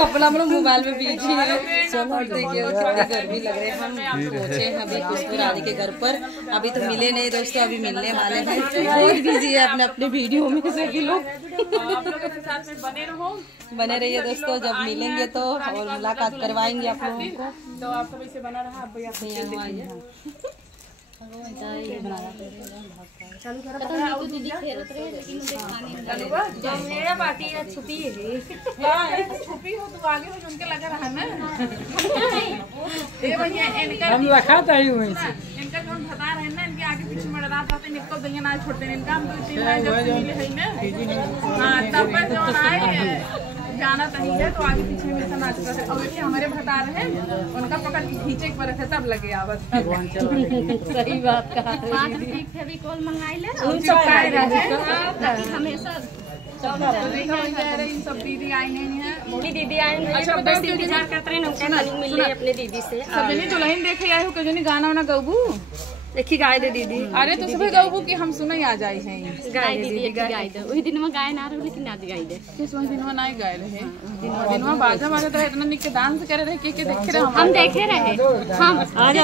अपना मोबाइल में बिजी है। चलो देखिए कितनी गर्मी लग रही है। हम पहुंचे हैं अभी खुशबू रानी के घर पर। अभी तो मिले नहीं दोस्तों, अभी मिलने वाले हैं। बहुत बिजी है अपने अपने वीडियो में सभी लोग। आप लोगों के साथ में बने रहिए दोस्तों, जब मिलेंगे तो और मुलाकात करवाएंगे आप लोगों को। तो आप सब इसे बना रहा भैया मेरा बाटी छुपी है छुपी हो तो आगे हो उनके लगा रहा ना भैया हम रखा था इनका जो बता रहे हैं ना इनके आगे पीछे में डरा पाते निकल देंगे ना छोड़ते हैं इनका हम तो हाँ तब पर जो आए जाना चाहिए है तो आगे पीछे में नाच करते और ये हमारे बता रहे हैं उनका पकड़ के खींचे पर रखे तब लगे आवत सही बात कहा। 5 रुपये फेविकॉल मंगाई ले हमेशा सब दीदी आई हैं दीदी आए अच्छा इंतजार करते रहे मिले अपने दीदी से सबने दुल्हन देखे आए हो कजनी गाना वाना गबू देखी गाय दे दीदी। अरे तो सुबह गबू की हम सुने आ जाए हैं गाय दीदी गाय दे वही दिन में गाय ना रहे लेकिन आज गाय दे किस दिन में नहीं गाय रहे दिन में बाजा बाजा तो इतना निक डांस करे रहे के देख रहे हम देखे रहे हम आज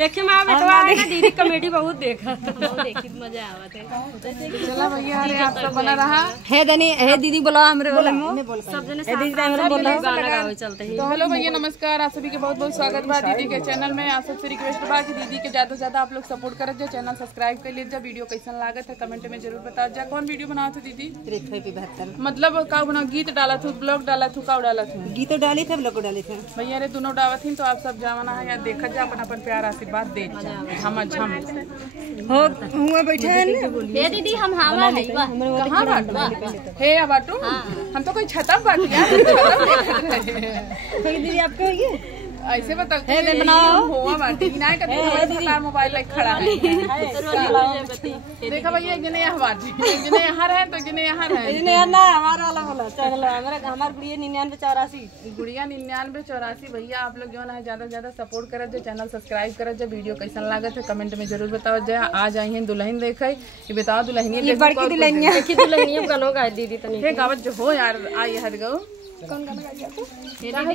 देखे मां बेटवा ना दीदी कॉमेडी बहुत देखा देखी मजा आवत है। चला भैया अरे आप सब बना रहा हे दनी हे दीदी बोला हमरे बोला सब जने साथ में बोला गाना गावे चलते हैं। तो हेलो भैया नमस्कार, आप सभी के बहुत बहुत स्वागत बा दीदी के चैनल में। आप सबसे रिक्वेस्ट बा कि दीदी के ज्यादा से ज्यादा आप लोग सपोर्ट करत जा, चैनल सब्सक्राइब कर लीजिए। वीडियो कैसा लागत है कमेंट में जरूर बता जा। कौन वीडियो बनाओ थे दीदी? मतलब का बना गीत डाला था ब्लॉग डाला था का डाला था गीत डाली थे ब्लॉग डाली थे भैया रे दोनों डावत थी। तो आप सब जमाना है यार देखा जा अपन अपन प्यार आशीर्वाद दे झम झम हो हुआ बैठे हैं हे दीदी हम हावा है कहां बाटवा हे या बाटू हम तो कोई छतम बाटू यार दीदी आपको ये ऐसे बताओ हे बनाओ हुआ बाटी ना का तो मोबाइल लाइक खड़ा है देखा भैया जने यहां बाटी जने यहां है तो जने यहां है जने ना हमारा वाला बोला चलो हमार गुड़िया 9984 गुड़िया 9984 भैया आप लोग जो ना ज्यादा ज्यादा सपोर्ट करत जो चैनल सब्सक्राइब करत जो वीडियो कैसा लागत है कमेंट में जरूर बताओ। जो आज आई हैं दुल्हन देखे ये बताओ दुल्हनिया ये बड़की दुल्हनिया देखी दुल्हनिया गानो गाय दीदी तनी गावत जो हो यार आई हर गो कौन गाना गा